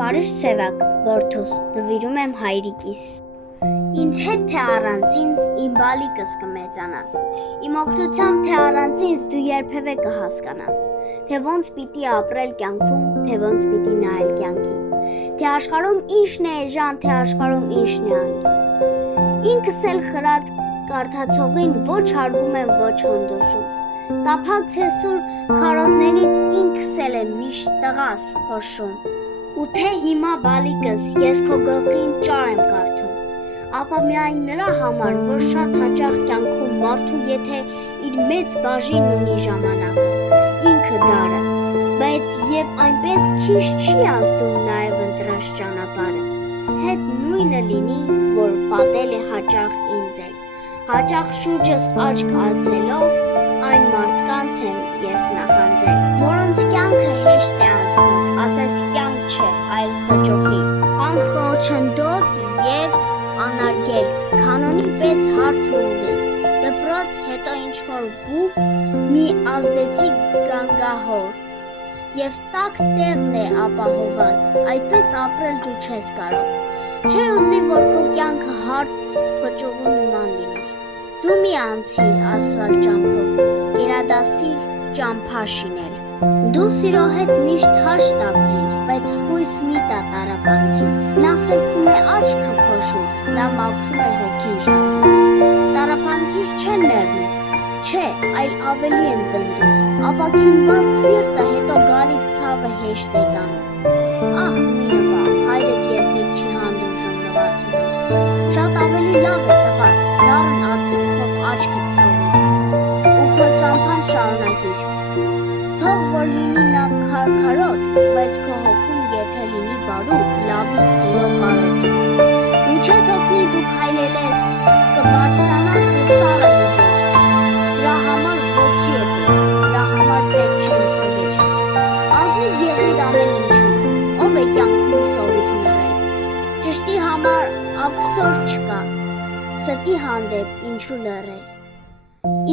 Բարիշ Սևակ, որդուս, նվիրում եմ հայրիկիս։ Ինձ հետ թե առանց ինձ իմ բալիկս կմեծանաս, իմ օգնությամբ թե առանց ինձ դու երբևէ կհասկանաս, թե ոնց պիտի ապրել կյանքում, թե ոնց պիտի նայել կյանքին, թե աշխարհում ինչն է էժան, թե աշխարհում ինչն է անգին։ Ինքս էլ խրատ կարդացողին ոչ հարգում եմ, ոչ հանդուրժում, տափակ թե սուր քարոզներից ինքս էլ եմ միշտ տղաս խոշում, ու թե հիմա բալիկս ես քո գլխին ճար եմ կարդում, ապա միայն նրա համար, որ շատ հաճախ կյանքում մարդու եթե իր մեծ բաժին ունի ժամանակը, ինքը դարը, բայց և այնպես քիչ չի ազդում նաև ընտրած ճանապարհը, հետ նույնը լինի, որ պատել է հաճախ ինձ էլ, հաճախ շուրջս աչք ացելով, այն մարդկանց եմ ես նախանձել, որոնց կյանքը հեշտ է անցնում, ասես կյանք չէ, այլ խճոխի, անխոչնդոտ և անարգել, քանոնի պես հարթ ու ուղի, դպրոց, հետո ինչ-որ բուք, մի ազդեցիկ գանգահոր, և տաք տեղն է ապահոված, այդպես ապրել դու չես կարող, չէ ուզի, որ քո կյանքը հարթ խճողու նման լինի, դու մի անցիր ասֆալտ ճամփով, կերադասիր ճամփա շինել, դու սիրո հետ միշտ հաշտ ապրիր, բայց խույս մի տա տառապանքից, նա սրբում է աչքը փոշուց, նա մաքրում է հոգին ժանգից, տառապանքից չեն մեռնում, չէ, այլ ավելի են բնդում, ապա քինված սիրտը հետո գալիք ցավը հեշտ է տանում, ահ մի նվա, հայրդ երբեք չի հանդուրժում նվացում, շատ ավելի լավ է տղաս, դառն արդյունքով աչքդ ցողիր, ու քո ճամփան շարունակիր, թող որ լինի նա քարքարոտ, բայց քո հոգում եթե լինի բարու, լավի սիրո կարոտ, ու չես հոգնի դու քայլելես, կբարձրանաս դու սառը լինես, դրա համար ոգի է պետք, դրա համար պետք չէ ընդհանիր, ազնիվ եղիր ամեն ինչում, ով է կյանքում սովից մեռել, ճշտի համար աքսոր չկա, ստի հանդեպ ինչու լռել,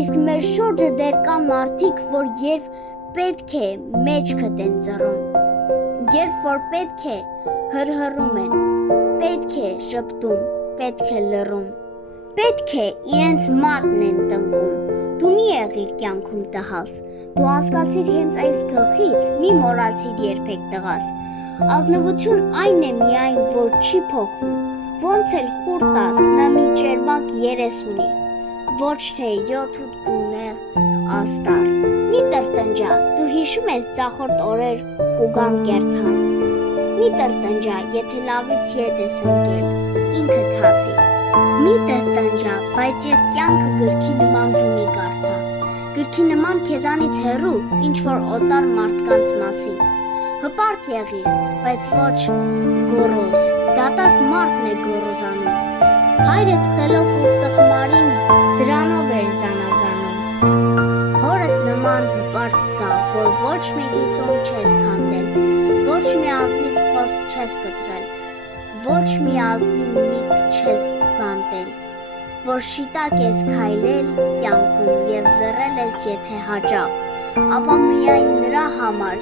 իսկ մեր շուրջը դեռ կան մարդիկ, որ երբ պետք է մեջքդ են ծռում, երբ որ պետք է հրհռում են, պետք է ժպտում, պետք է լռում, պետք է իրենց մատն են տնկում, դու մի եղիր կյանքում տհաս, դու հասկացիր հենց այս գլխից, մի մոռացիր երբեք տղաս, ազնվություն այն է միայն, որ չի փոխում, ոնց էլ խուր տաս, նա մի ճերմակ երես ունի, ոչ թե 7-8 գունեղ աստար, մի տրտնջա, դու հիշում ես ձախորդ օրեր կուգան կերթան, մի տրտնջա, եթե լավից ետ ես ընկել, ինքդ հասի, մի տրտնջա, բայց և կյանքը գրքի նման դու մի կարդա, գրքի նման քեզանից հեռու, ինչ-որ օտար մարդկանց մասին, հպարտ եղիր, բայց ոչ գոռոզ, դատարկ մարդն է գոռոզանում, հայրդ խելոք ու տխմարին դրանով էր զանազանում, հորդ նման հպարտ զգա, որ ոչ մեկի տուն չես քանդել, ոչ մի ազնիվ խոսք չես կտրել, ոչ մի ազնիվ միտք չես բանտել, որ շիտակ ես քայլել կյանքում և լռել ես եթե հաճախ, ապա միայն նրա համար,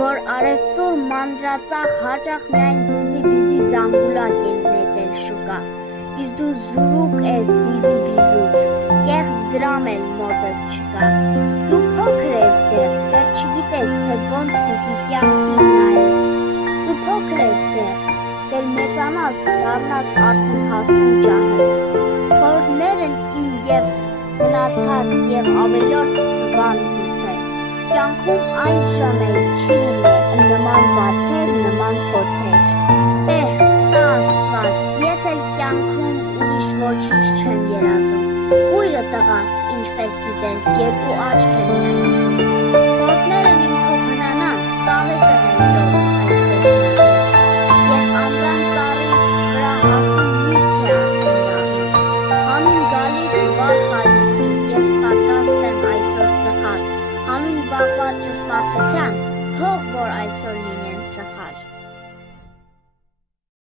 որ արևտուր մանրածախ հաճախ միայն զիզի-բիզի զանգուլակ են նետել շուկա, իսկ դու զուրուկ ես զիզի-բիզուց, կեղծ դրամ էլ մոտդ չկա, դու փոքր ես դեռ չգիտես, թե ոնց պիտի կյանքին նայել, դու փոքր ես դեռ մեծանաս, դառնաս արդեն հասուն ջահել, խորհուրդներն իմ և մնացած և ավելորդ թվան գուցե, կյանքում այն ժամեր չի լինի նման բացեր, նման խոցեր, տա Աստված, ես էլ կյանքում ուրիշ ոչինչ չեմ երազում, կույրը տղաս, ինչպես գիտես, երկու աչք